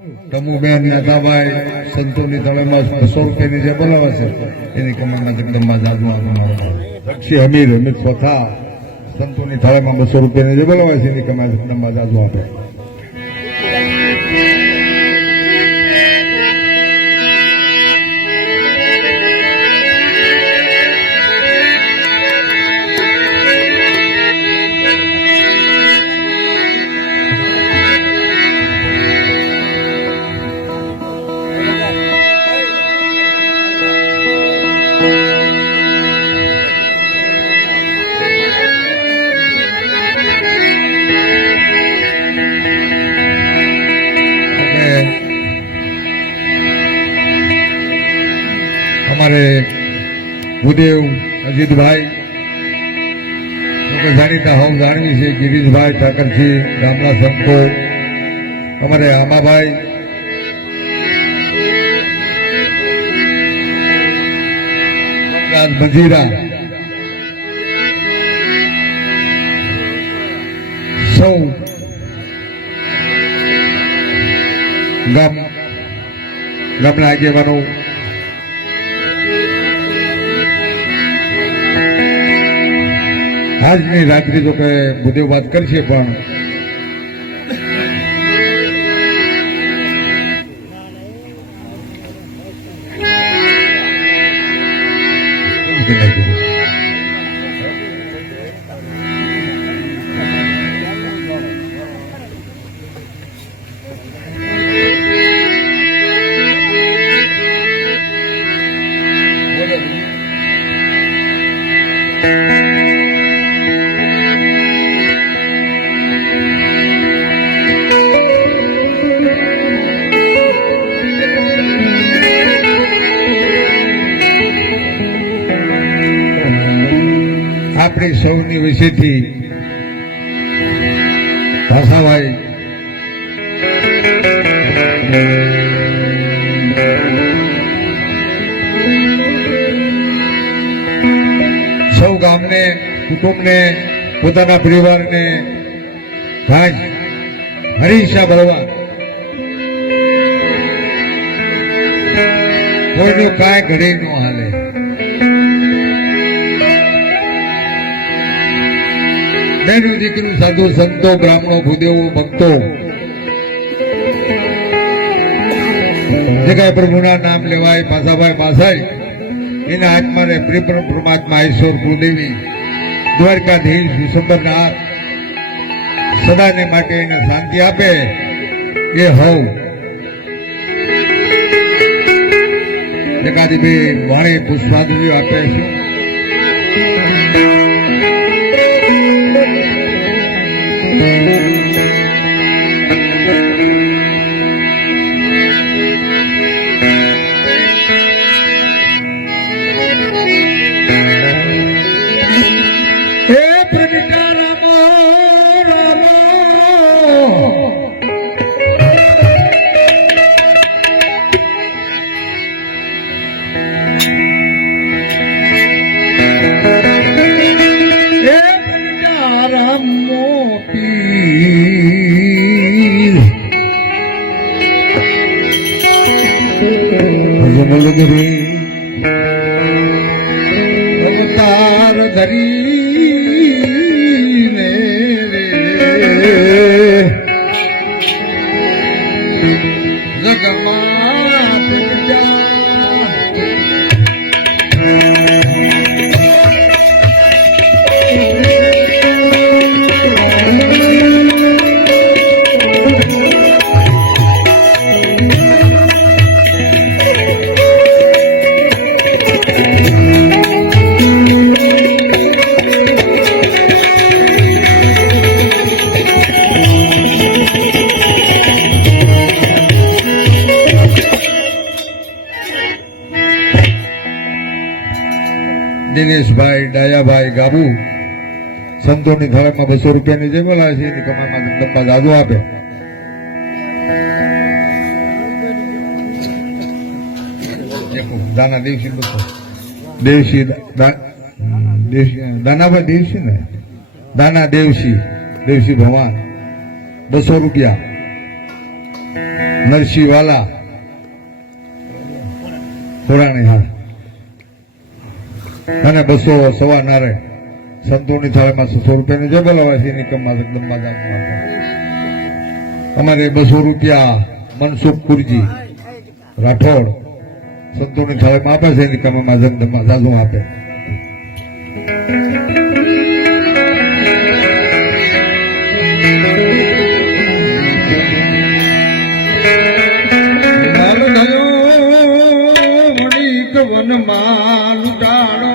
તમુબેન નેતાભાઈ સંતોની તળેમાં 200 રૂપિયાની જે બોલાવે છે એની કમાઈમાં જગદંબા જાદુ લક્ષી અમીર અમિત સ્વથા સંતોની થાળીમાં 200 રૂપિયાની જે બોલાવે છે એની કમાઈ જગદંબા જાદુ આપે. हमारे भूदेव अजीत भाई जानीता हम जाणवी से गिरीश भाई ठाकरजी गामड़ा संतो हमारे आमा भाई मजीरा सौ गामड़ा आगेवानो આજની રાત્રિ તો કે બુદ્ધિ વાત કરશે પણ આપણી સૌની વિશેથી ભાષાભાઈ સૌ ગામને કુટુંબને પોતાના પરિવારને ભાઈ હરીશા ભરવા કોઈનું કાંઈ ઘડી ન હાલે. બેનું દીકરું સાધુ સંતો બ્રાહ્મણો ભૂદેવો ભક્તો જે કઈ પ્રભુના નામ લેવાય પાસાભાઈ પાસાય એના આત્માને પ્રિય પરમાત્મા ઈશ્વર કુલદેવી દ્વારકાધીશ વિશંબરનાથ સદાને માટે એને શાંતિ આપે એ હવ એકાદી બે વાણી પુષ્પાંજલિ આપે છે. અવતાર ધરીને જગમાં દિનેશભાઈ ડાયાભાઈ ગાબુ સંતોની થાળીમાં 200 રૂપિયાની જે બોલાવે છે એની કમાઈમાં જગદંબા જાદુ આપે. દાના દેવસી દેવસી દાનાભાઈ દેવસી ને દાના દેવસી ભગવાન 200 રૂપિયા. નરસિંહ વાલા પુરાણી હા અને 200 સવા નારે સંતોની થાળીમાં 100 રૂપિયાની જે બોલાવે છે એની કમમાં જગદંબા જાગમાં અમારે 200 રૂપિયા મનસુખ કુરજી રાઠોડ સંતોની થાળીમાં આપે છે એની કમમાં જગદંબા જાગું આપે. વનમાં લૂંટાણો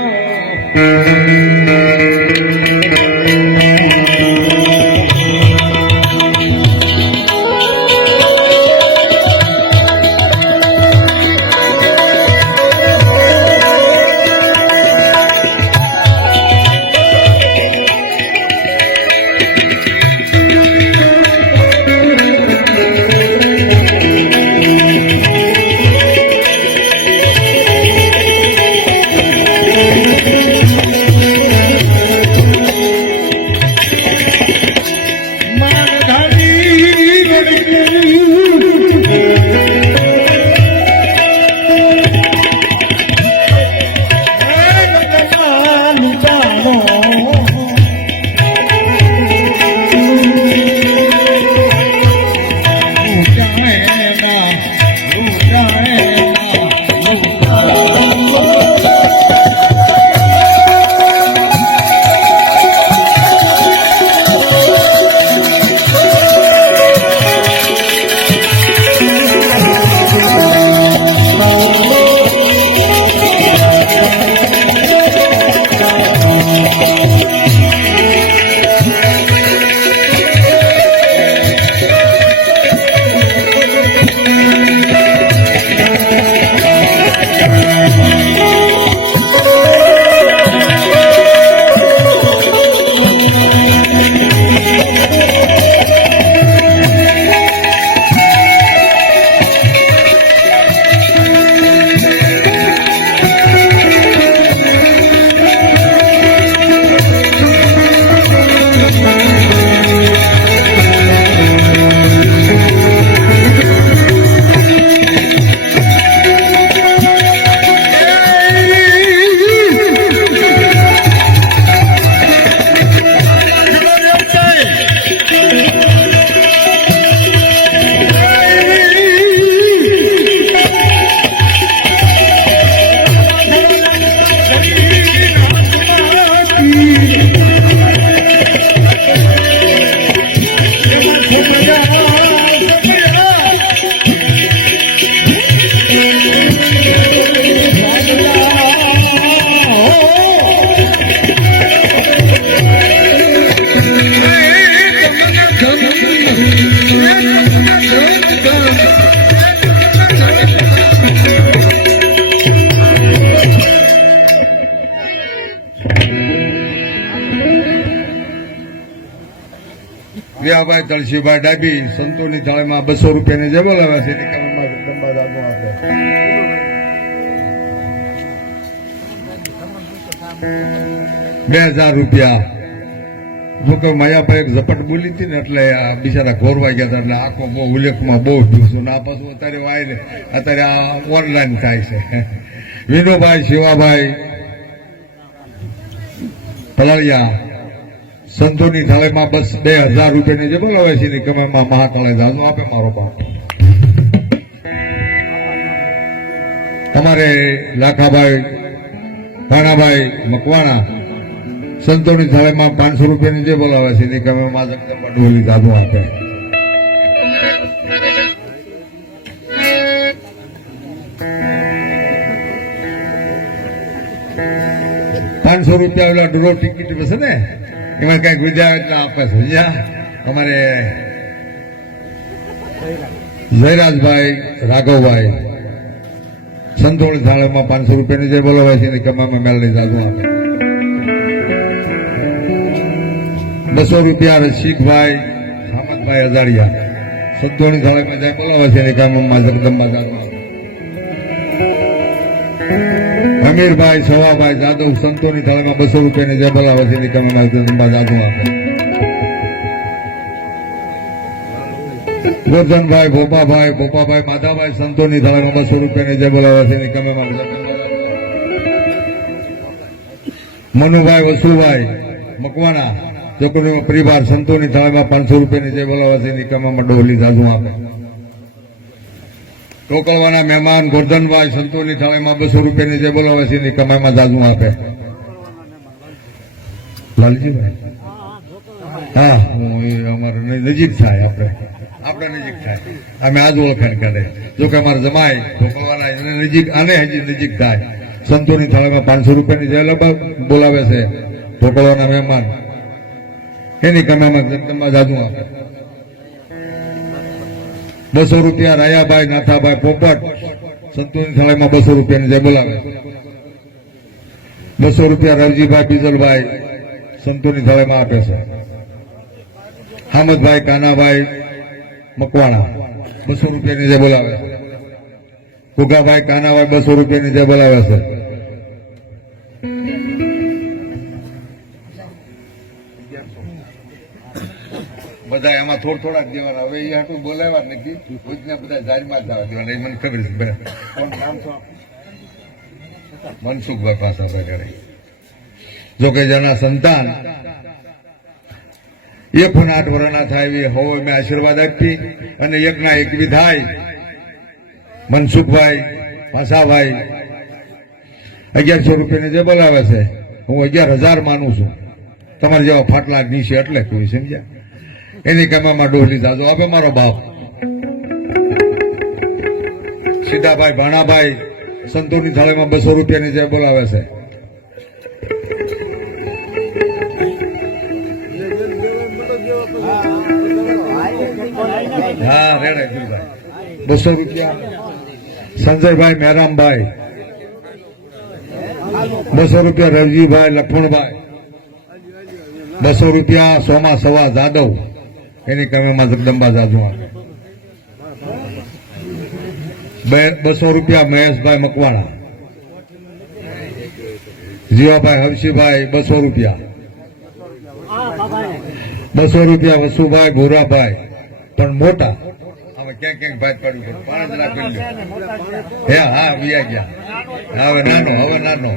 વિયાભાઈ તળસીભાઈ ડાબી સંતોની થાળીમાં 200 રૂપિયાની જે બોલાવે છે એની કમમાં જગદંબા જાગું આપે. 2000 રૂપિયા જોકે માયાભાઈ એક ઝપટ બોલી હતી ને એટલે આ બિચારા ઘોરવાઈ ગયા હતા એટલે આખો બહુ ઉલ્લેખમાં બહુ દિવસો ના પાછું અત્યારે વાય અત્યારે આ ઓનલાઈન થાય છે. વિનોભાઈ શિવાભાઈ પલાળિયા સંતોની થાળીમાં 2000 રૂપિયાની જે બોલાવે છે એની કમાઈમાં મહાકાળે જાજુ આપે મારો બાપ. અમારે લાખાભાઈ ભાણાભાઈ મકવાણા સંતોની થાળીમાં 500 રૂપિયાની જે બોલાવે છે એની કમાઈમાં જગદંબા ડોલી જાજુ આપે. ₹500 ઓલા ડ્રો ટિકિટ હશે ને એમાં કઈ ગુજાવે એટલે આપે છે. અમારે જયરાજભાઈ રાઘવભાઈ સંતોની થાળીમાં 500 રૂપિયાની જે બોલાવે છે એની કમાઈમાં મેળવી જાજુ આપે. 200 રૂપિયા રસિકભાઈ સામતભાઈ અજાડિયા સંતોની થાળીમાં જે બોલાવે છે એની કમાઈમાં જગદંબા જાજુ આપે. અમીરભાઈ સવાભાઈ જાદવ સંતોની થાળીમાં 200 રૂપિયાની જે બોલાવે છે એની કમાઈમાં જગદંબા જાજુ આપે. ગોરધનભાઈ ભોપાભાઈ માધાભાઈ સંતોની થાળીમાં 200 રૂપિયાની જે બોલાવે છે એની કમેમાં મનુભાઈ વસુભાઈ મકવાણા ચોકડીમાં પરિવાર સંતોની થાળીમાં 500 રૂપિયાની જે બોલાવે છે એની કમેમાં ડોલી સાજુ આપે. ટોકળવાના મહેમાન ગોરધનભાઈ સંતોની થાળીમાં 200 રૂપિયાની જે બોલાવે છે એની કમાઈમાં જાજુ આપે. લાલજીભાઈ હા અમારે નજીક થાય આપણે નજીક થાય અમે આજ ઓળખાણ કરે જો કે અમારે જમાય ટોકળવાના એને નજીક આને હજી નજીક થાય. સંતોની થાળીમાં 500 રૂપિયાની જે બોલાવે છે ટોકળવાના મહેમાન એની કમાઈમાં જગદંબા જાજુ આપે. 200 રૂપિયા રાયાભાઈ નાથાભાઈ પોપટ સંતોની થાળીમાં 200 રૂપિયાની જે બોલાવે. 200 રૂપિયા રવજીભાઈ બીજલભાઈ સંતોની થાળીમાં આપે છે. હામદભાઈ કાનાભાઈ મકવાણા 200 રૂપિયાની જે બોલાવે છે. કુગાભાઈ કાનાભાઈ 200 રૂપિયાની જે બોલાવે છે. બધા એમાં થોડા જ દેવાના. હવે એ હાટું બોલાવ્યા નથી રોજના બધા જાહેરમાં જ જવા દેવાના. એ મને ખબર છે. કોણ નામ છો? મનસુખભાઈ પાછા કરે. જો કે જેના સંતાન 1 પણ 8 વર્ષના થાય એવી હવે મેં આશીર્વાદ આપી અને એકના એક બી થાય. મનસુખભાઈ પાસાભાઈ 1100 રૂપિયાની જે બોલાવે છે હું 11,000 માનું છું. તમારે જેવા ફાટલા નીચે એટલે કોઈ સમજ્યા એની કમામાં ડોલી જાજો આપે. મારો બાપ સીધાભાઈ ભાણાભાઈ સંતોની થાળીમાં 200 રૂપિયાની જે બોલાવે છે. હા રેડે 200 રૂપિયા. સંજયભાઈ મહેરામભાઈ 200 રૂપિયા. રવજીભાઈ લખમણભાઈ 200 રૂપિયા. સોમા સવા જાદવ એની કમેમાં જગદંબા જાજુ આપે. 200 રૂપિયા મહેશભાઈ મકવાણા. જીવાભાઈ હર્ષીભાઈ 200 રૂપિયા. 200 રૂપિયા વસુભાઈ ભૂરાભાઈ પણ મોટા હવે ક્યાંક ભાઈ પાડવું પડે. 5 રાખી લો. હે હા વિયા ગયા. હવે નાનો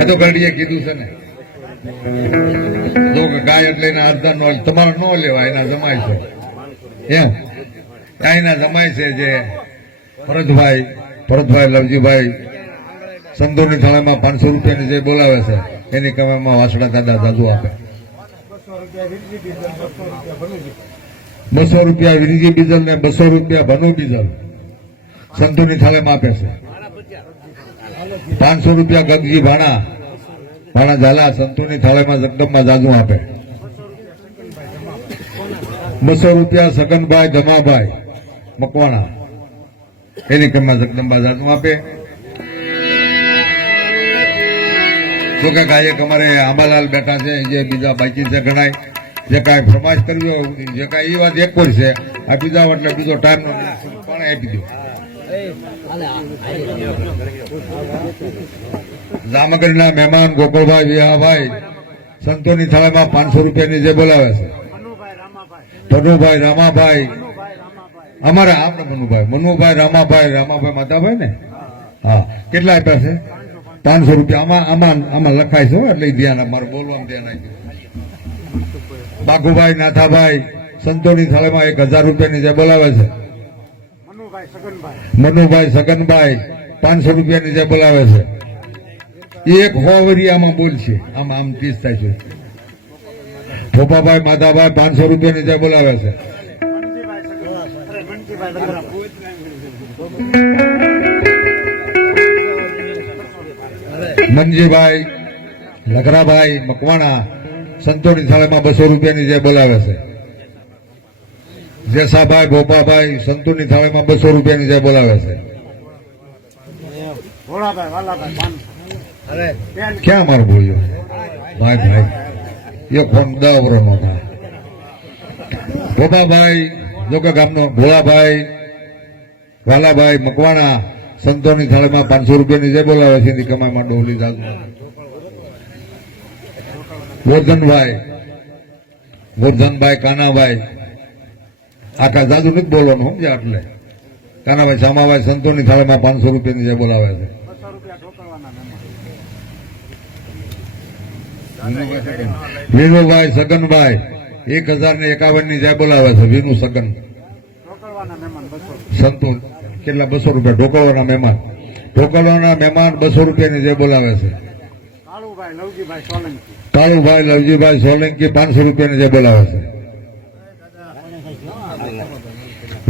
એ તો ગાડીએ કીધું છે ને જો કે ગાય એટલે એના અડધા નો તમારે ન લેવાય એના જમાય છે એમ એના જમાય છે જે ભરતભાઈ લવજીભાઈ સંતોની થાળીમાં 500 રૂપિયાની જે બોલાવે છે એની કમાઈમાં વાસડા દાદા જાજુ આપે. 200 રૂપિયા વિરજી બીજલ ને 200 રૂપિયા ભનુ બીજલ સંતોની થાળીમાં આપે છે. 500 રૂપિયા ગગજી ભાણા ઝાલા સંતોની થાળીમાં જગદંબા જાજુ આપે. 200 રૂપિયા સગનભાઈ ધમાભાઈ મકવાણા એની કમમાં જગદંબા જાજુ આપે. જો કે ગાયક અમારે આંબાલાલ બેઠા છે જે બીજા બાકી છે ગણાય જે કાંઈ ફરમાઈશ કરવી હોય જે કાંઈ એ વાત એક પર છે. આ બીજા એટલે બીજો ટાઈમ પણ આપી દો. જામગઢના મહેમાન ગોકળભાઈ વિહાભાઈ સંતોની થાળીમાં 500 રૂપિયાની જે બોલાવે છે. મનુભાઈ રામાભાઈ અમારે આપણે મનુભાઈ રામાભાઈ માતાભાઈ ને હા કેટલા આપ્યા છે? 500 રૂપિયા. આમાં લખાય છે એટલે ધ્યાન મારે બોલવામાં ધ્યાન આપ્યું. બાઘુભાઈ નાથાભાઈ સંતોની થાળીમાં 1000 રૂપિયાની જે બોલાવે છે. મનુભાઈ સગનભાઈ 500 રૂપિયાની જે બોલાવે છે. એક હોવરી આમાં બોલશે આમ 30 થાય છે. ભોપાભાઈ માધાભાઈ 500 રૂપિયાની જે બોલાવે છે. મનજીભાઈ લગરાભાઈ મકવાણા સંતોની થાળીમાં 200 રૂપિયાની જે બોલાવે છે. જેસાભાઈ ભોપાભાઈ સંતોની થાળીમાં 200 રૂપિયાની જે બોલાવે છે. ક્યાં મારો બોલ્યો ભાઈ એ ફોન 10 વર્ષનો હતા. ભોપાભાઈ જોકે ગામનો ભોળાભાઈ વાલાભાઈ મકવાણા સંતોની થાળીમાં 500 રૂપિયાની જે બોલાવે છે એની કમાઈમાં ડોલી જાજુ. ગોરધનભાઈ કાનાભાઈ આખા જાદુ નથી બોલવાનું સમજ્યા એટલે કાનાભાઈ શામાભાઈ સંતોની થાળીમાં 500 રૂપિયાની જે બોલાવે છે વિનુભાઈ સગનભાઈ 1051 ની જય બોલાવે છે વિનુ સગન સંતો કેટલા 200 રૂપિયા ઢોકળવાના મહેમાન 200 રૂપિયાની જય બોલાવે છે કાળુભાઈ લવજીભાઈ સોલંકી 500 રૂપિયાની જય બોલાવે છે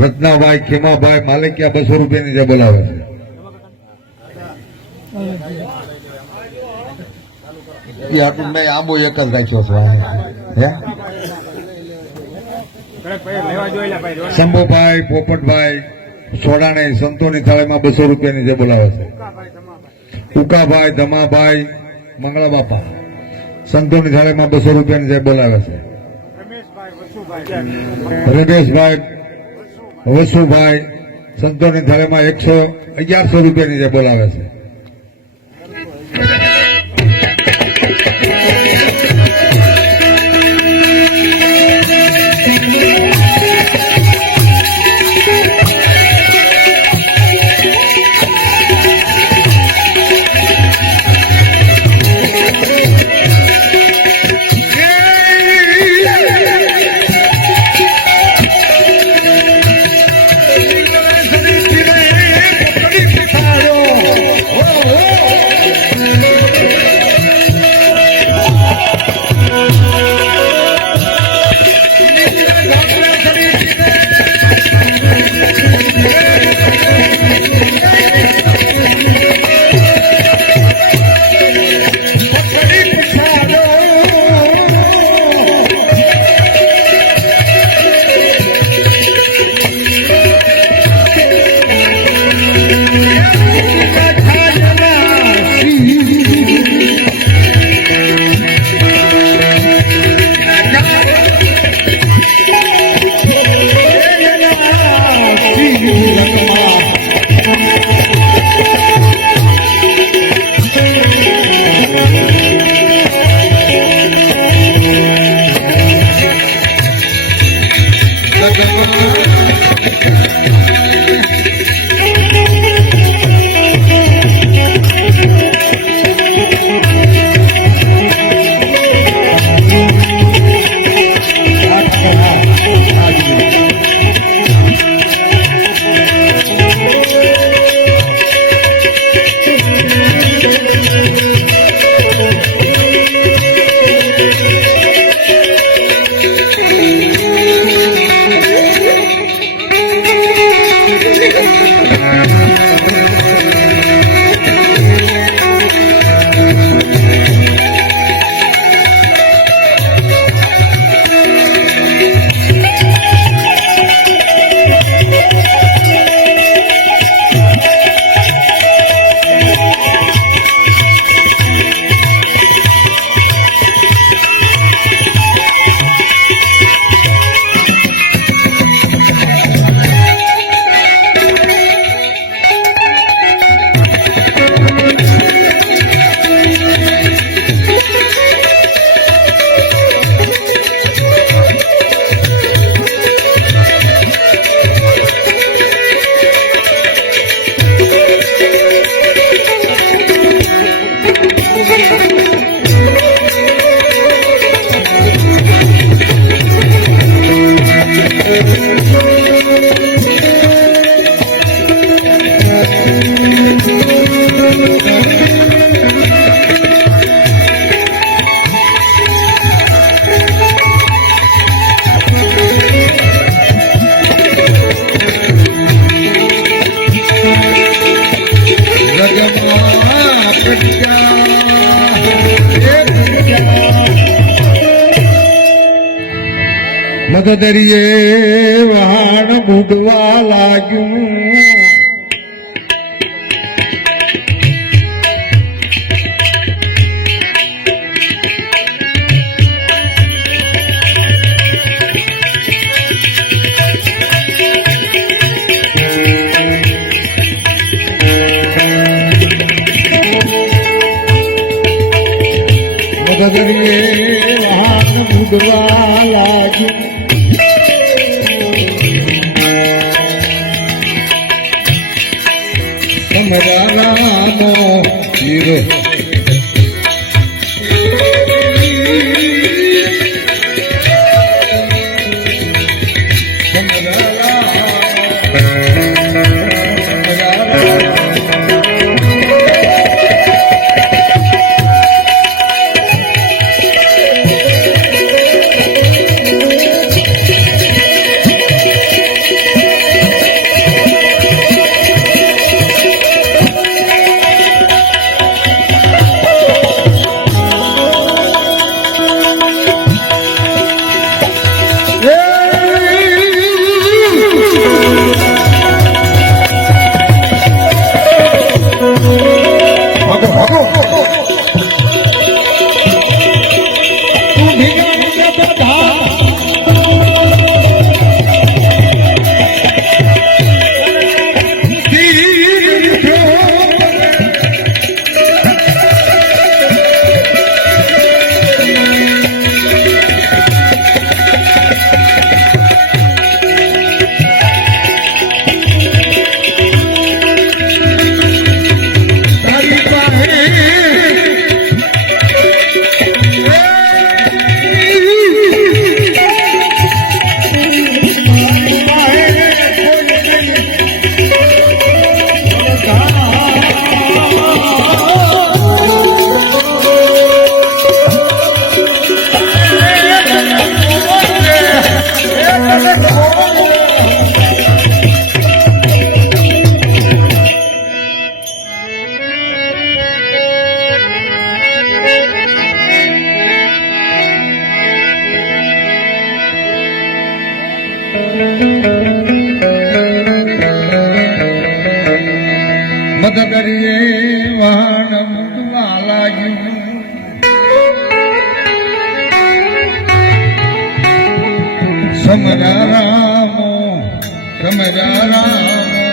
રત્નાભાઈ ખીમાભાઈ માલિકિયા 200 રૂપિયાની જય બોલાવે છે આટલું મેં આંબો એક જ રાખ્યો છે શંભુભાઈ પોપટભાઈ સોડાને સંતોની થાળીમાં 200 રૂપિયાની જે બોલાવે છે ઉકાભાઈ ધમાભાઈ મંગળા બાપા સંતોની થાળીમાં 200 રૂપિયાની જે બોલાવે છે રમેશભાઈ વસુભાઈ સંતોની થાળીમાં 1100 રૂપિયાની જે બોલાવે છે મદદરીએ વહાણ બુડવા લાગ્યું મદદરીએ વહાણ બુડવા લાગ્યું સમરા રામો હીરો મદદરીએ વાણ મુદવા લાગ્યું સમરા રામો સમરા રામો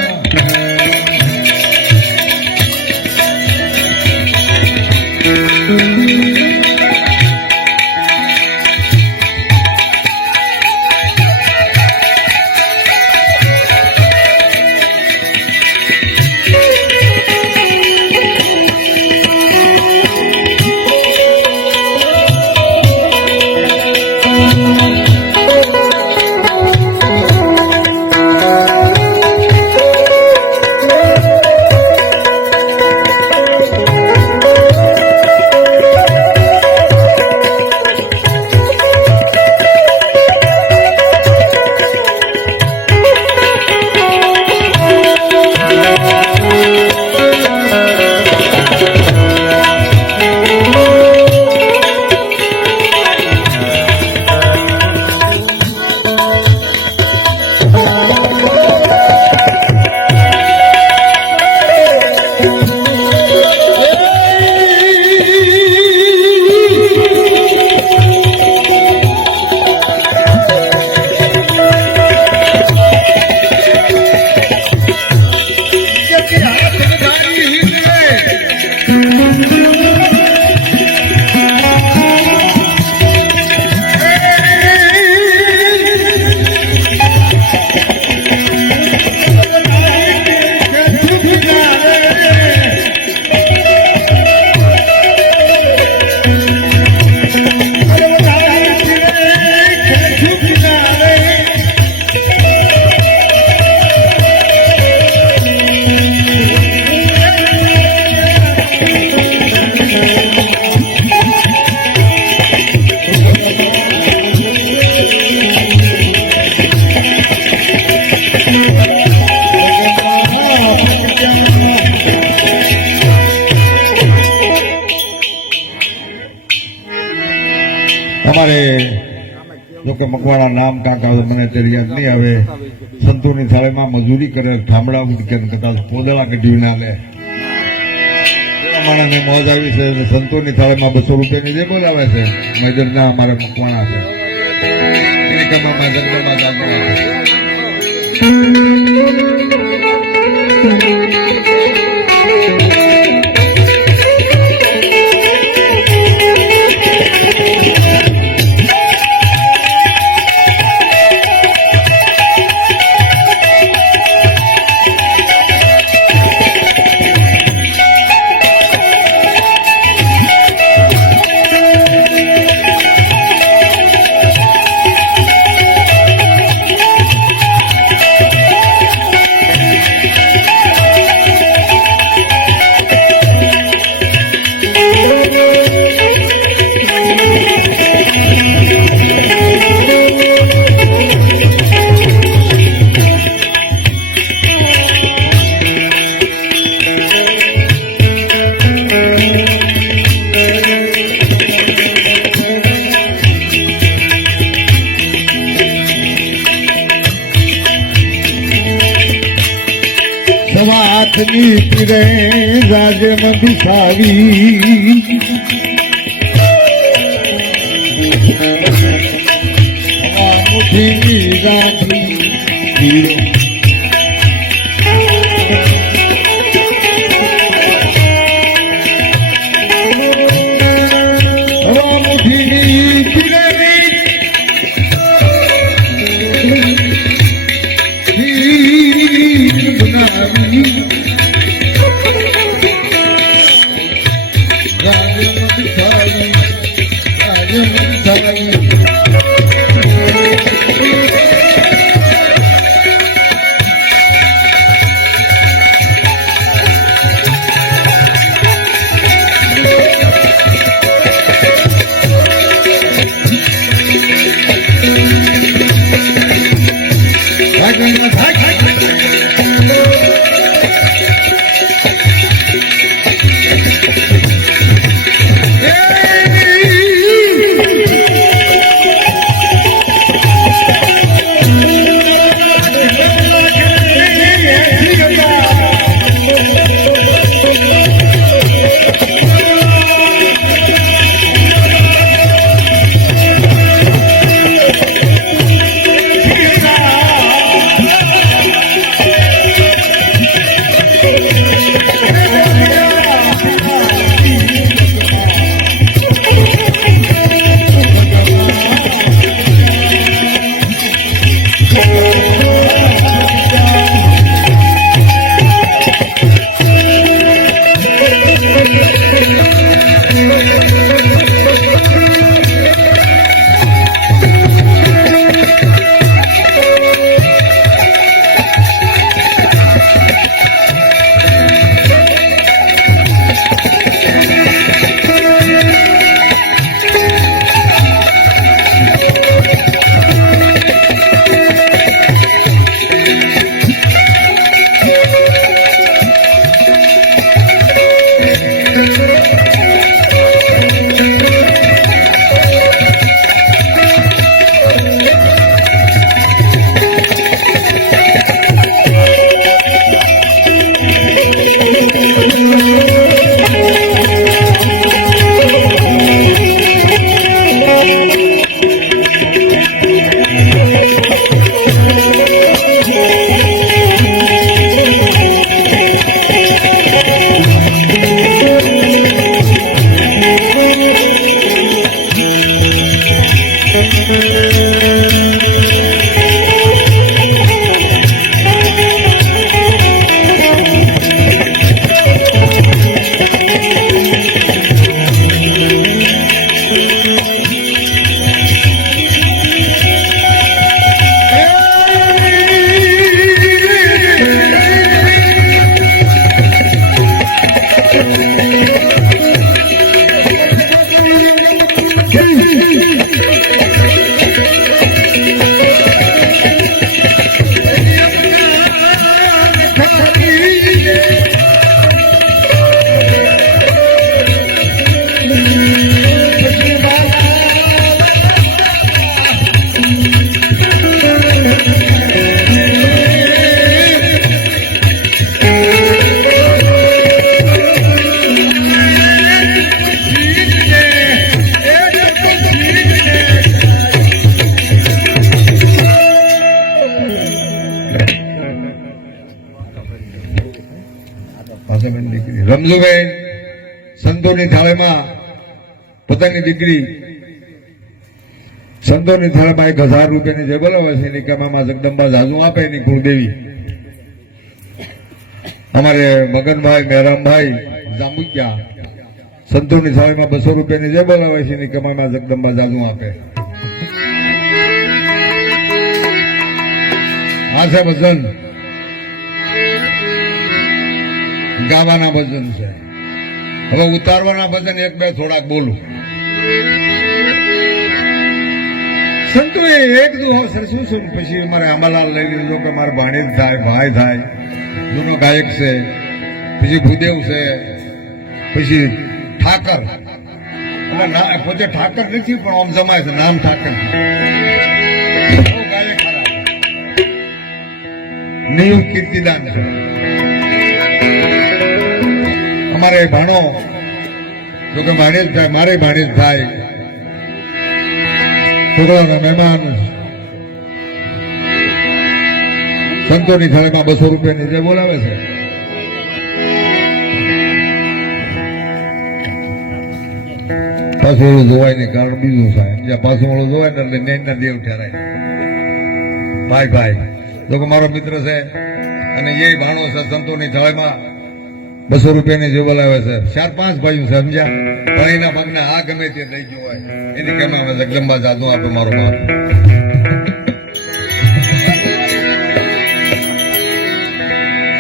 અમારે જોકે મકવાણા નામ કાંક આવે મને અત્યારે યાદ નહીં આવે સંતોની થાળીમાં મજૂરી કરે ઠામડા ઉડકે કદાચ પોદળા કઢી ના લે માણસને મોજ આવી છે સંતોની થાળીમાં 200 રૂપિયાની જે મોજ આવે છે મેજરના અમારે મકવાણા છે મેજરમાં ચાલતું સવા હાથની પીરે રાજન બિસાવી મુઠીની રાખી રમલુભાઈ સંતોની થાળીમાં પોતાની દીકરી સંતોની થાળીમાં 1000 રૂપિયાની જે બોલાવે છે એની કમામાં જગદંબા જાજુ આપે એની કુળદેવી અમારે મગનભાઈ મેરામભાઈ જાંબુકિયા સંતોની થાળીમાં 200 રૂપિયાની જે બોલાવે છે એની કમામાં જગદંબા જાજુ આપે. આ છે ભજન, ગાવાના ભજન છે. હવે ઉતારવાના ભજન એક બે થોડાક બોલું. સંતોએ એક દુહો સરસું છું પછી મારે આંબાલાલ લઈ લીધો કે મારે ભાણેજ થાય, ભાઈ થાય, જૂનો ગાયક છે, પછી ભૂદેવ છે, પછી ઠાકર, એટલે પોતે ઠાકર નથી પણ આમ જમાય છે નામ ઠાકર. ગાયક નિયુક્ત કીર્તિદાન છે. અમારે ભાણો જો કે ભાણેજ થાય, મારે ભાણેજ થાય, છોકરાના મહેમાન સંતોની થાળીમાં 200 રૂપિયાની જે બોલાવે છે. પાછું ઓલું જોવાય નહીં, કારણ બીજું થાય. જ્યાં પાછું ઓલું જોવાય ને એટલે નેના દેવ ઠેરાય. ભાઈ ભાઈ જો કે મારો મિત્ર છે અને એ ભાણો છે સંતોની થાળીમાં 200 રૂપિયાની જે બોલાવે છે. 4-5 ભાઈઓ છે સમજ્યા, પણ એના ભાગના આ ગમે તે દઈ ગયો હોય એની કેમ આવે જગદંબા જાદુ આપે મારો બાપ.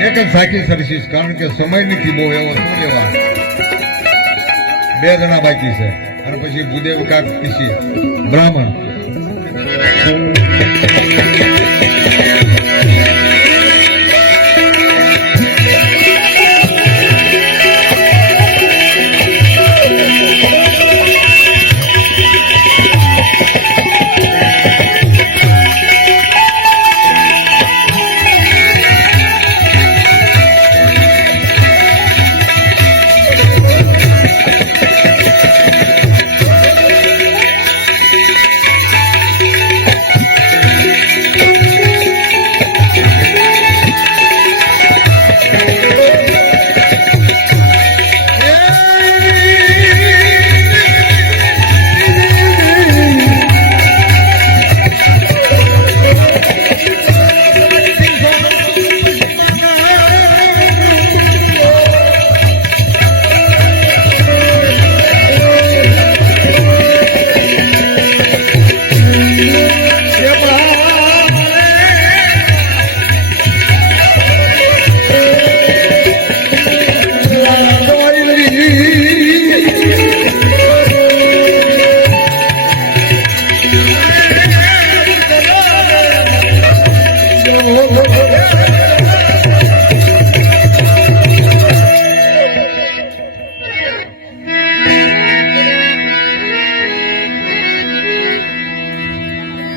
એક જ સાચી સરસીસ, કારણ કે સમય નથી બહુ એવો શું લેવા. 2 જણા બાકી છે અને પછી ભૂદેવ કાક કિસી બ્રાહ્મણ.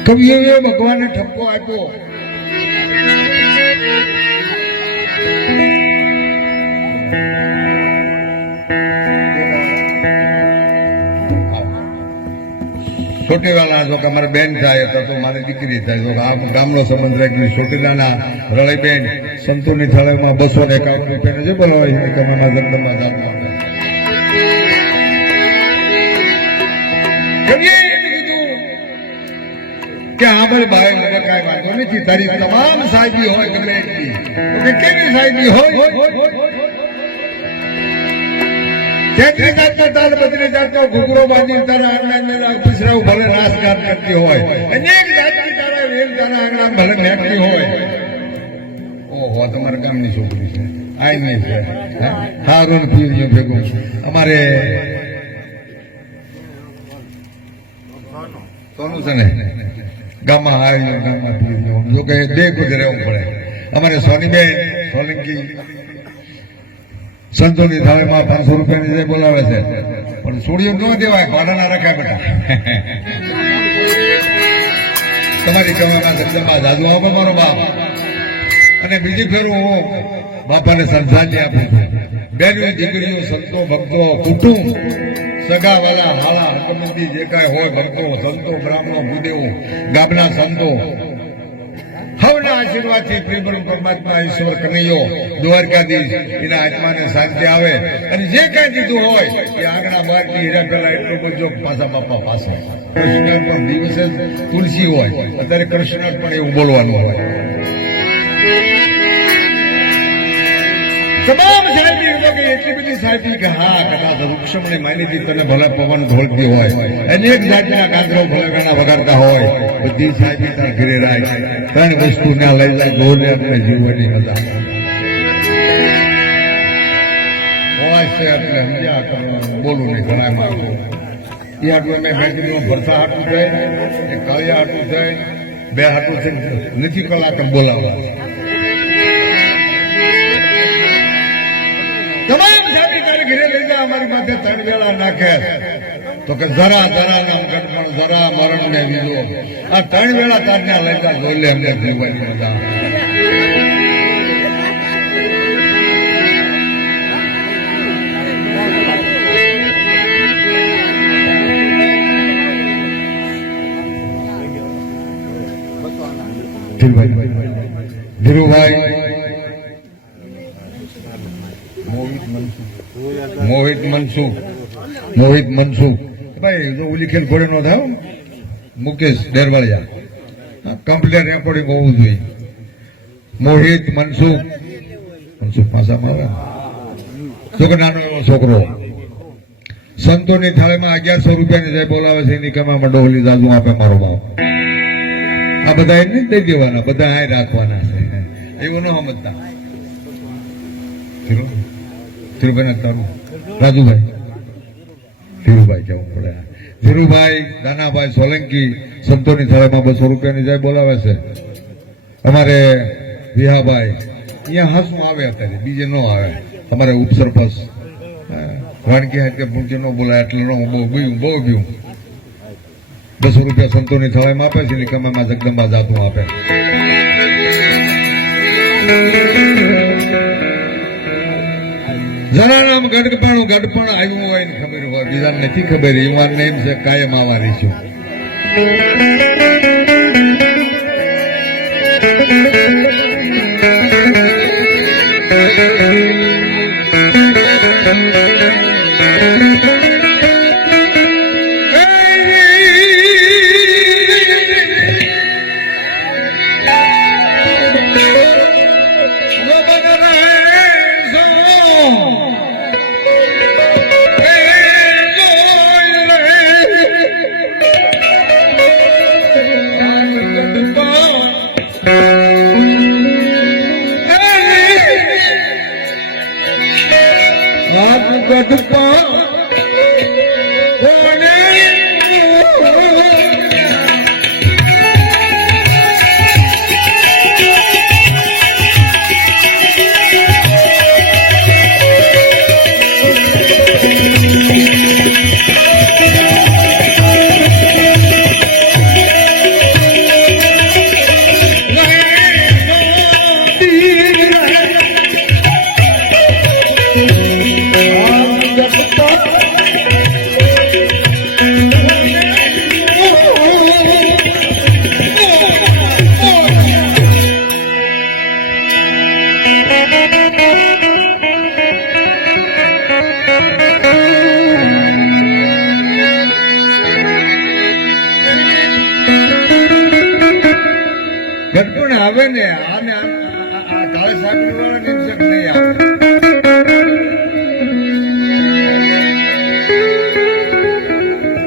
કવિઓએ ભગવાનને ઠપકો આપ્યો. છોટીવાલા જો કે મારી બેન થાય તો મારી દીકરી થાય. જો આ ગામનો સંબંધ રાખી છોટીલાના રળીબેન સંતોની થાળીમાં 251 રૂપિયાને જે બોલાવે છે તમે જગદંબા જાદુ આપે. કે હા ભાઈ ભાઈ મને કાંઈ વાંધો નથી, તારી તમામ સાહેબી હોય ગમે એટલી, કે કેવી સાહેબી હોય તેટલી જાતના તાર બધી જાતનો ઘૂઘરો બાંધી તારા આંગણા પીસરાવું ભલે નાશગાર કરતી હોય, અનેક જાતની તારા વેલ તારા આંગણા ભલે નાખતી હોય. ઓહો તમારા ગામની છોકરી છે, આઈ નહીં છે હારું પીવું ભેગું. અમારે સોનું છે ને ગામમાં આવ્યું, ગામમાં પીવું. જો કે 2 કુદ રહેવું પડે. અમારે સોનીબેન સોલંકી સંતોની થાળીમાં 500 રૂપિયાની જે બોલાવે છે, પણ સોડિયો ન દેવાય, ભાડાના રખાય બેટા. તમારી કહેવામાં જગદંબા જાદુ આપે મારો બાપ. અને બીજી ફેરું હું બાપાને શ્રદ્ધાંજલિ આપું છું. બેની દીકરીઓ, સંતો, ભક્તો, કુટુંબ, સગા વાલા, હાલા, હકમંદી જે કાંઈ હોય, ભક્તો, સંતો, બ્રાહ્મણો, ભૂદેવો, ગામના સંતો, હવના આશીર્વાદથી પ્રિયબ્રહ્મ પરમાત્મા ઈશ્વર કનૈયો દ્વારકાધીશ એના આત્માને શાંતિ આવે અને જે કાંઈ દીધું હોય એ આંગણા બહારથી હીરા પેલા એટલો બધો પાછા બાપા પાસે. કૃષ્ણ પણ દિવસે તુલસી હોય, અત્યારે કૃષ્ણ પણ એવું બોલવાનું હોય. તમામ સાહેબી એટલી બધી સાહેબી કે હા કદાચ વૃક્ષમની માનીથી તને ભલે પવન ઢોળતી હોય, અનેક જાતના કાંકરો ભલે ઘણા વગાડતા હોય, બધી સાહેબી તાર ઘરે રાખ. 3 વસ્તુ ના લઈ જાય ઢોલે એટલે જીવવાની મજા હોય છે. એટલે સમજ્યા બોલું નહીં ઘણા માગું એ હાટું મેં બેંકમાં ભરતા હાટું થાય, એક કાળિયા હાટું થાય, 2 હાટું છે નથી કલાક બોલાવવા. તમામ જાતિ તારે ઘરે લઈ જાય, અમારી માથે 3 વેળા નાખે તો કે જરા જરા નામ ગણપણ જરા મરણ ને વિજો. આ 3 વેળા તારને લઈ જાય જોઈ લે અમને જીવવાની મજા. સુશીલભાઈ, ધીરુભાઈ, મોહિત મનસુખ ભાઈ જો ઓલી ખેલ ઘોડે નો થાય મુકેશ ડેરવાળિયા કમ્પ્લીટ રેકોર્ડિંગ હોવું જોઈએ. મોહિત મનસુખ પાછા મારા છોકરો નાનો એવો છોકરો સંતોની થાળીમાં 1100 રૂપિયાની જાય બોલાવે છે એની કમામાં ડોહલી દાદુ આપે મારો બાપ. આ બધા એને દઈ દેવાના, બધા આ રાખવાના છે એવું ન સમજતા. ધીરુભાઈ તારું રાજુભાઈ ધીરુભાઈ જવું પડે. ધીરુભાઈ દાનાભાઈ સોલંકી સંતોની થાળીમાં 200 રૂપિયાની જાય બોલાવે છે. અમારે વિહાભાઈ અહીંયા હાસું આવે અત્યારે બીજે ન આવે. અમારે ઉપસરપંચ વાણકી હાથ કે પૂંચે ન બોલાય એટલે નો બહુ ગયું 200 રૂપિયા સંતોની થાળીમાં આપે છે ને કમામાં જગદંબા જાતું આપે. જરા નામ ગડપણ આવ્યું હોય ને ખબર હોય, બીજાને નથી ખબર. ઈમાન ને એમ છે કાયમ આવવાની છું. ગડપણ આવે ને આને કાળે સાગર વાળા નિમશક નહીં આવે.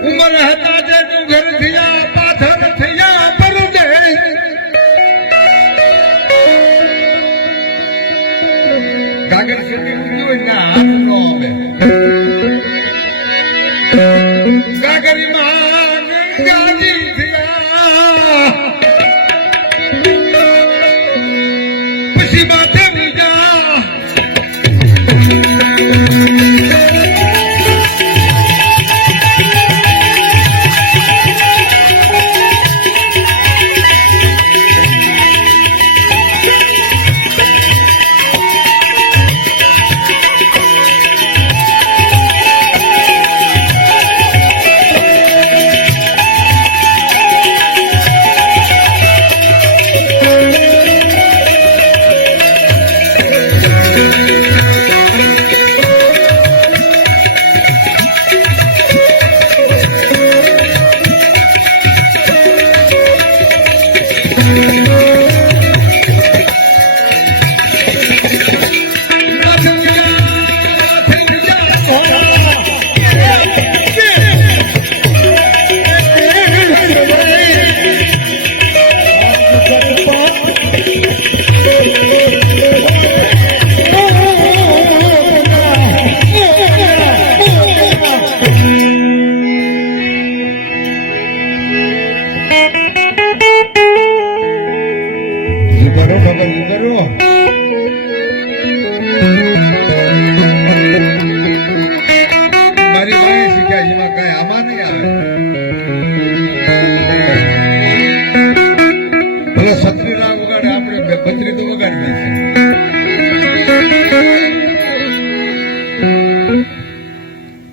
ઉમર હતા જે ઘર થયા પાથર થયા પરદેશ. કાગર સુધી મૂક્યું હોય ને હાથ નો આવે. કાગરીમાં ગાજી થયા પછી માથે બીજા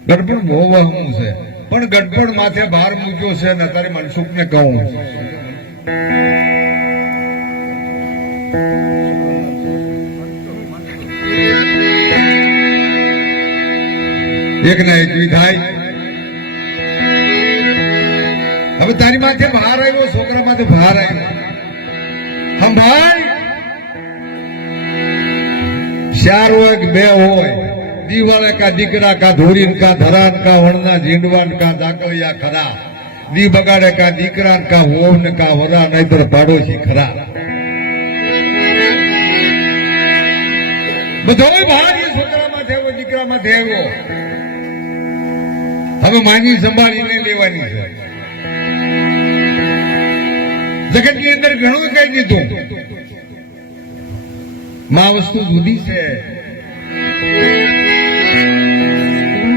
ગડપણ બહુ વહમું છે પણ ગડપણ માથે ભાર મૂક્યો છે ને તારે મનસુખ ને કહું એક ના એકવી થાય. હવે તારી માથે ભાર આવ્યો, છોકરા માથે ભાર આવ્યો. હમ ભાઈ ચાર હોય કે બે હોય, દીવાળે કા દીકરા કા ધોરીન કા ધરાન કા વણના ઝીંડવાન કા ઝાકળિયા ખરા, દી બગાડે કા દીકરા કા હોવ ને કા વરા, નહીતર પાડોશી ખરા. બધોય ભાર એ છોકરા માથે આવ્યો, દીકરા માથે આવ્યો. હવે માની સંભાળીને લેવાની છે. જગતની અંદર ઘણું કહી દીધું. માં વસ્તુ જુદી છે.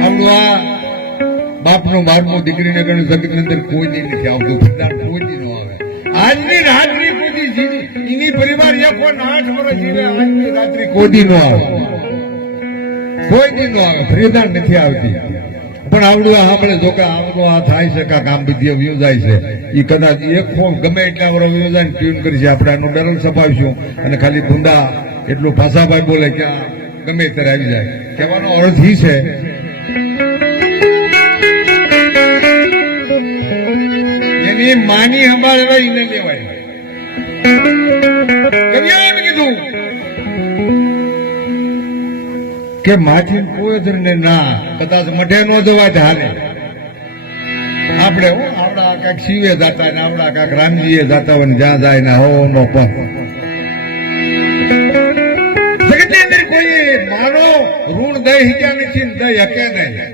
આપણું આ બાપનો બારમો દીકરીને ગણું જગતની અંદર કોઈ દી નથી આવતું. ભગવાન કોઈ દી ન આવે. આજની રાત્રિ કોઈ દી જીવી, એની પરિવાર એકો 8 વર્ષ જીવે, આજની રાત્રિ કોઈ દી ન આવે. કોઈ દી ન આવે. ફરિયાદ નથી આવતી. પણ આવડું આ સાંભળે જો કે આવડું આ થાય છે, કાંક આમ વિદ્યા વ્યોજાય છે, એ કદાચ એક ફોન ગમે એટલા વર્ષ વ્યોજાય ને ટ્યુન કરી છે. આપણે આનું બેરલ સપાવીશું અને ખાલી ગુંડા એટલું ભાષાભાઈ બોલે કે આ ગમે ત્યારે આવી જાય. કહેવાનો અર્થ ઈ છે એની માની સંભાળે એને લેવાય. એમ કીધું કે માથી કોઈ ને ના કદાચ મઢે નો જવા હાલે. આપણે આવડા કાંક શિવે જતા ને આવડા કાંક રામજીએ જતા હોય ને જ્યાં જાય ને હો નો પણ જગતની અંદર કોઈ માનો ઋણ દઈ હિજા નથી ને દઈ હકે નહીં.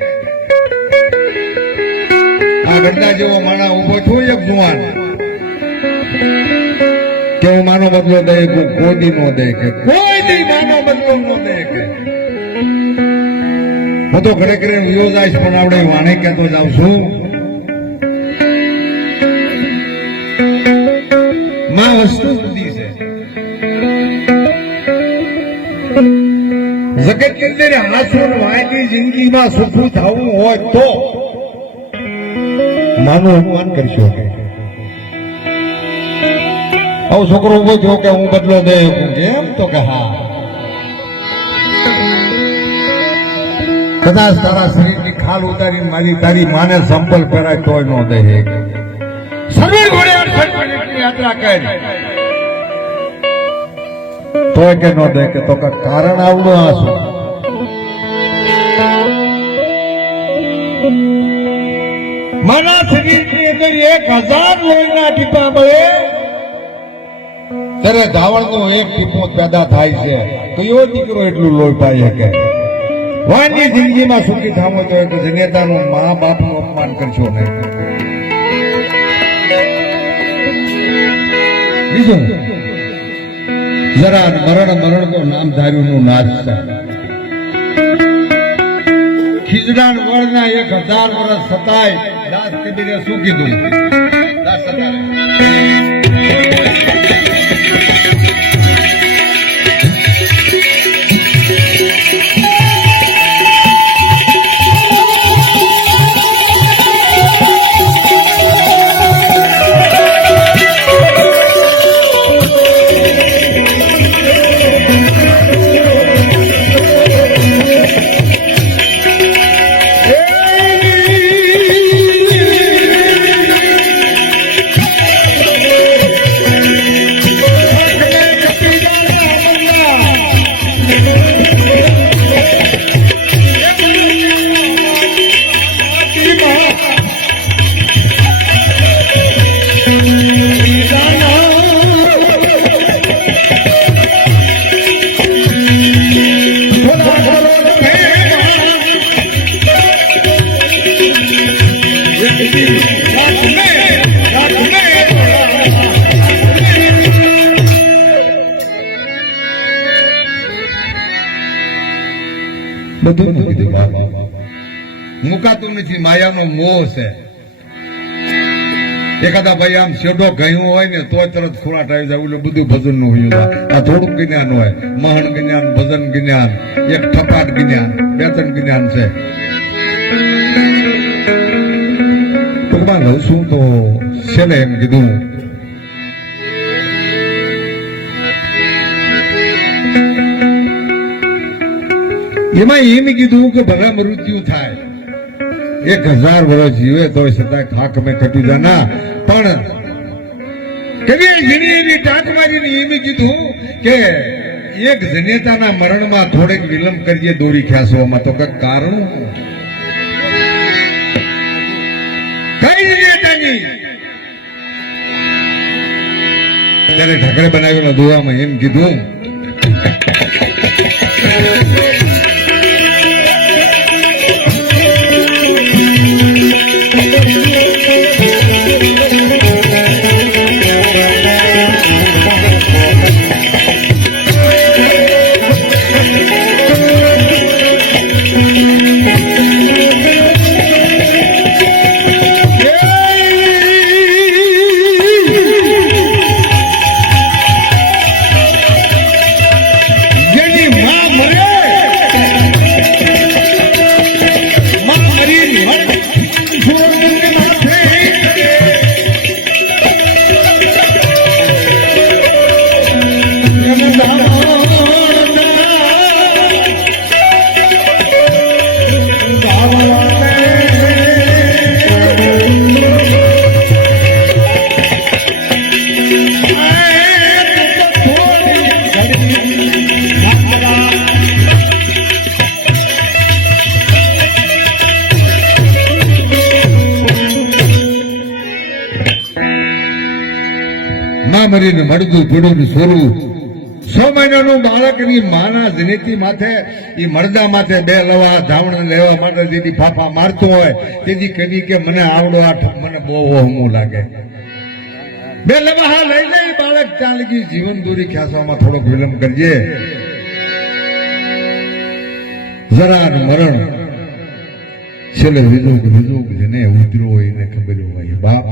આ ગંડા જેવો માણા ઉભો છું એક જુવાન કે હું માનો બદલો દે, કોઈ નો દે કે કોઈ દી માનો બદલો નો દે કે. હું તો ઘરે ઘરે વિયો જઈશ પણ આપણે વાણે કહેતો જાઉં છું. માં વસ્તુ જુદી છે. જગત ની અંદર હાસુ વાયની જિંદગીમાં સુખું થવું હોય તો માનું અપમાન કરશો. હવે છોકરો ઉભો થયો કે હું બદલો દે કેમ તો કે હા, કદાચ તારા શરીરની ખાલ ઉતારી મારી તારી માને સંપલ પહેરાય તોય નો દે. સર્વે ઘોડે 68 મિનિટની યાત્રા કરી તોય કે નો દે કે તો કારણ આવડું આ શું. મારા શરીરની અંદર 1000 લોહીના ટીપા મળે ત્યારે ધાવણનો એક ટીપો પેદા થાય છે તો એવો દીકરો એટલું લોહી પાઈ શકે. વાની જિંદગીમાં સુખી થામો તો એક જનેતાનું મા બાપનું અપમાન કરશો નહીં. બીજું જરા મરણ તો નામ ધાર્યું નું નાશ છે. ખીજડાન વળના 1000 વર્ષ સતાય દાસ કબીરે શું કીધું? દાસ સતાય બધું મૂકી દે. મુકાતું નથી. માયાનો મોહ છે. એકાદા ભાઈ આમ શેઢો ગયું હોય ને તો તરત ખોરાટ આવી જાય. ઓલું બધું ભજન નું હોય. આ થોડુંક જ્ઞાન હોય. મહણ જ્ઞાન, ભજન જ્ઞાન, એક ઠપાટ જ્ઞાન, 2-3 જ્ઞાન છે. ટૂંકમાં કહું છું તો છેલ્લે એમ કીધું એમાં એમ કીધું કે ભલા મૃત્યુ થાય 1000 વર્ષ જીવે તોય છતાં ખાક મેં કટી જાના પણ કવિએ જેની એવી ટાંક મારીને એમ કીધું કે એક જનેતાના મરણમાં થોડેક વિલંબ કરીએ દોરી ખ્યાસવામાં તો કઈક કારણ કઈ જનેતાની ત્યારે ઠાકરે બનાવેલો દુવામાં એમ કીધું મરીને મળતું પડ્યું સોરું 6 મહિનાનું બાળકની માના જનેતી માથે એ મળદા માથે 2 લવા ધાવણ લેવા માટે જેથી ફાફા મારતો હોય તેથી કદી કે મને આવડો આ મને બહુ હમું લાગે 2 લવા હા લઈ લઈ બાળક ચાલકી જીવન દોરી ખ્યાસવામાં થોડોક વિલંબ કરજે જરા મરણ છેલ્લે વિજોગ જેને ઉતરો હોય એને ખબર હોય બાપ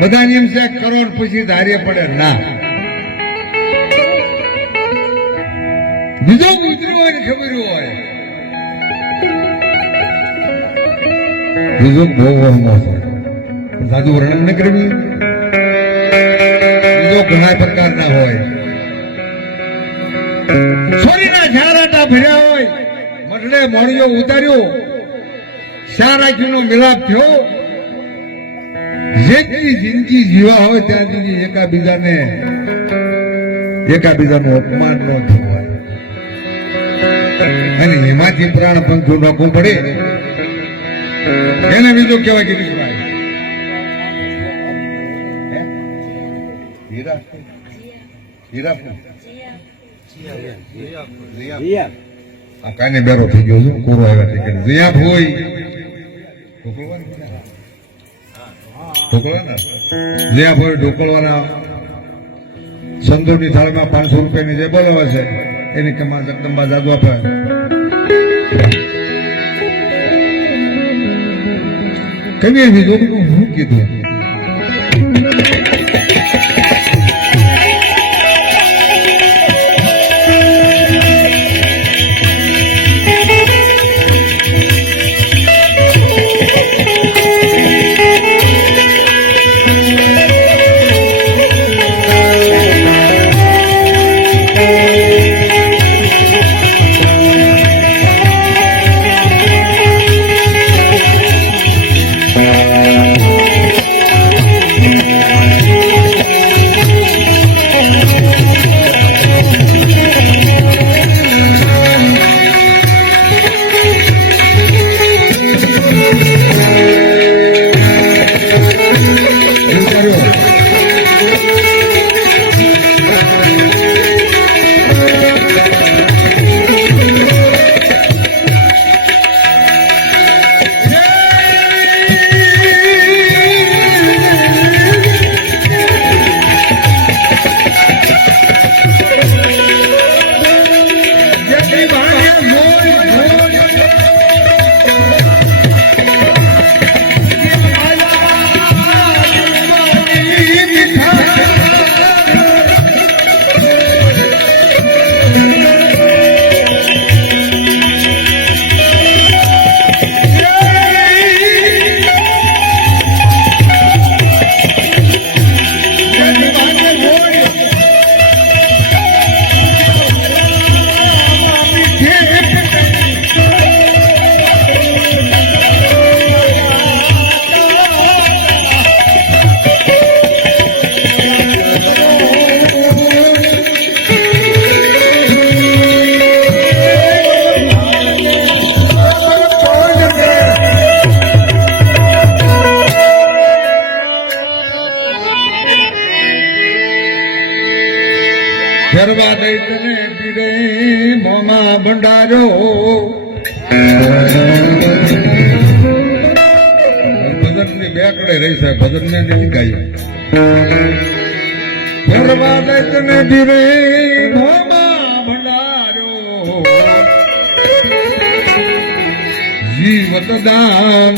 બધાની એમ છે કરોડ પછી ધાર્ય પડે ના બીજો ઉતર્યો હોય ને ખબર હોય બીજો બહુ સાધુ વર્ણન ન કરવી બીજો ઘણા પ્રકારના હોય છોરીના ઝારાટા ભર્યા હોય મઢડે મોળિયો ઉતાર્યો શા રાખીનો મિલાપ થયો જેટલી જિંદગી જીવા હોય ત્યાં સુધી એકાબીજાનું અપમાન ન થવું હોય અને એમાંથી પ્રાણ પંખો નોખવું પડે એને બીજું કહેવાય કે આ કાને બેરો થઈ ગયો છું કોરો આવ્યા છે જ્યાં હોય જ્યાં હોય ઢોકળવાના સંતોષની થાળીમાં 500 રૂપિયાની જે બોલાવે છે એની કમા જગદંબા જાદુ આપે કવિએ વિજોગનું શું કીધું ફેરવા દઈ તને પીરે મોમાં ભંડારો ભજનની બેકડે રહી છે ભજનને નથી ગાય ફેરવા દઈ તને પીરે મોમાં ભંડારો જીવત દાન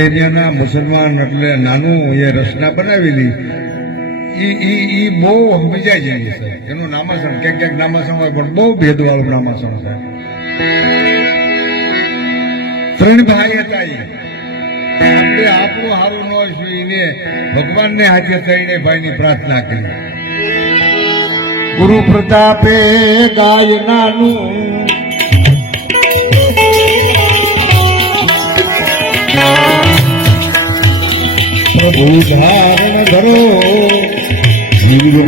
એરિયાના મુસલમાન એટલે નાનું એ રચના બનાવેલી ઈ બહુ સમજાય જાય છે એનું નામાસણ ક્યાંક નામાસણ હોય પણ બહુ ભેદવાળું નામાસણ છે ત્રણ ભાઈ હતા આપણે આપણું સારું ન જોઈને ભગવાનને હાથે થઈને ભાઈની પ્રાર્થના કરી ગુરુ પ્રતાપે ગાય નાનું પ્રભુ ધારણ ધરો જીવો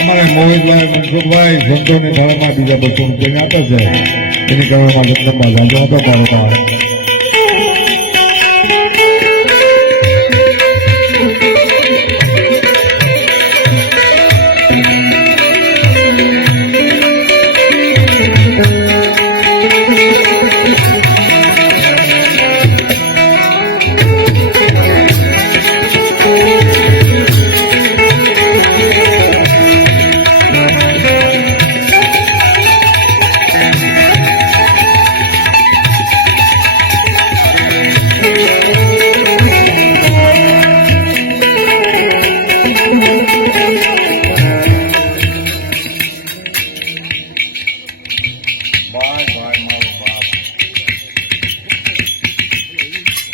અમારે મોહિતભાઈ મનસુખભાઈ સંતોની ધારામાં બીજા 200 રૂપિયા આપે છે એની કરવામાં લગ્નમાં ગાંજો હતો તારો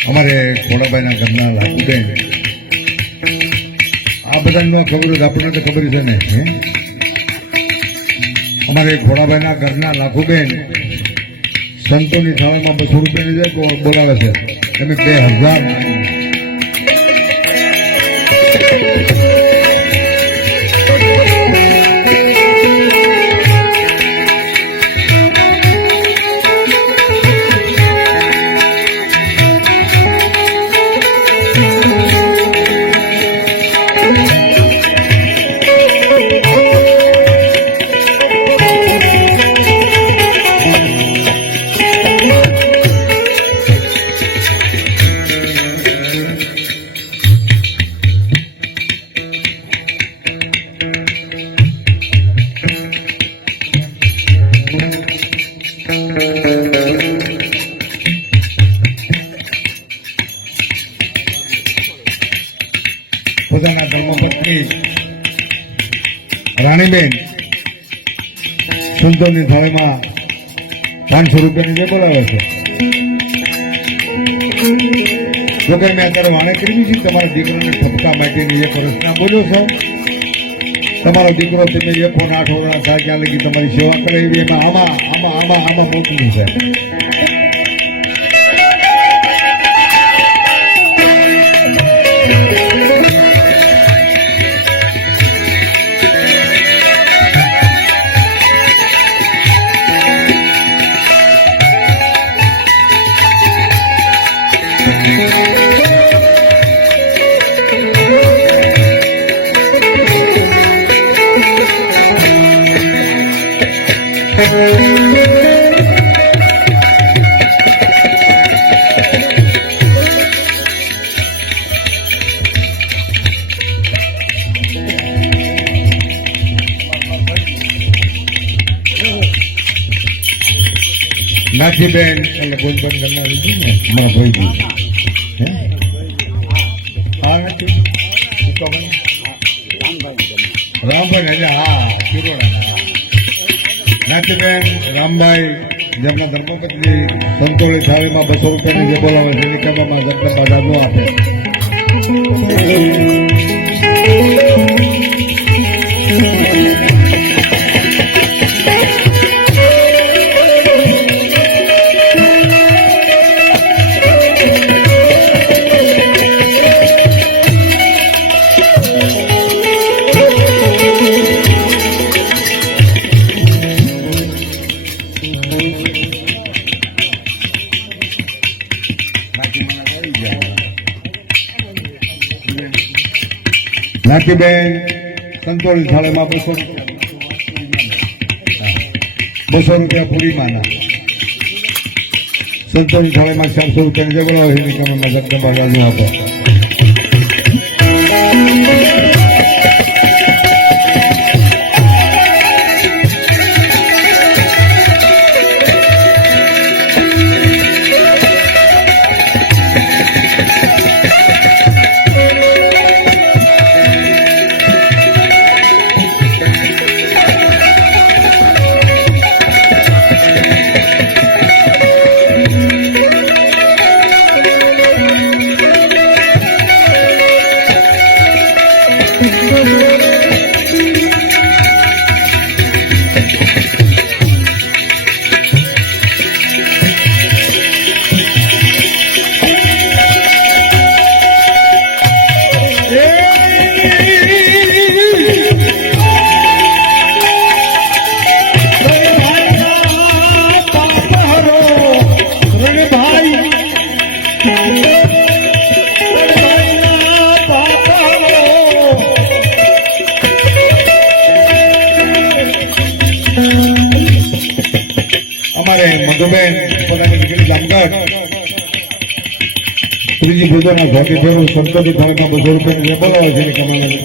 અમારે ખોડાભાઈના ઘરના લાખુબેન આ બધાને ન ખબર હોય આપણને તો ખબર છે ને અમારે ખોડાભાઈના ઘરના લાખુબેન સંતોની થાળીમાં 200 રૂપિયાની બોલાવે છે તમે 2000 પોતાના ધર્મપત્ની રાણીબેન સંતોની થાળીમાં 500 રૂપિયાની જે બોલાવે છે જોકે મેં અત્યારે વાણે કર્યું છે તમારા દીકરાને ઠપકા માટેની એક રચના બોલ્યો છે તમારો દીકરો તમે 1 8 વર્ષ થાય ત્યાં લગી તમારી સેવા કરે એવી એમાં આમાં મોકલું છે. નાથીબેન એટલે ગોલબન કરનારી હતી ને મારા ભાઈજી. હે હા નથી રામભાઈ એટલે હા કિરોડા નાથીબેન રામભાઈ જેમના ધર્મપત્ની સંતોળી થાળીમાં 200 રૂપિયાની જે બોલાવે છે એની કમામાં જગદંબા ન આપે. નાથીબેન સંતોળી થાળીમાં 200 રૂપિયા પૂરીમાંના સંતોળી થાળીમાં 400 રૂપિયાની જગડો હોય એની કમામાં જગદંબા રાજુ આપે. અમારે મધુબેન પોતાની દીકરી જામગઢ ત્રીજી પૂજાના ઝાંકી ફેરવું સંતોષી થાળીમાં 200 રૂપિયાની જે બોલાવે છે એની કમાઈને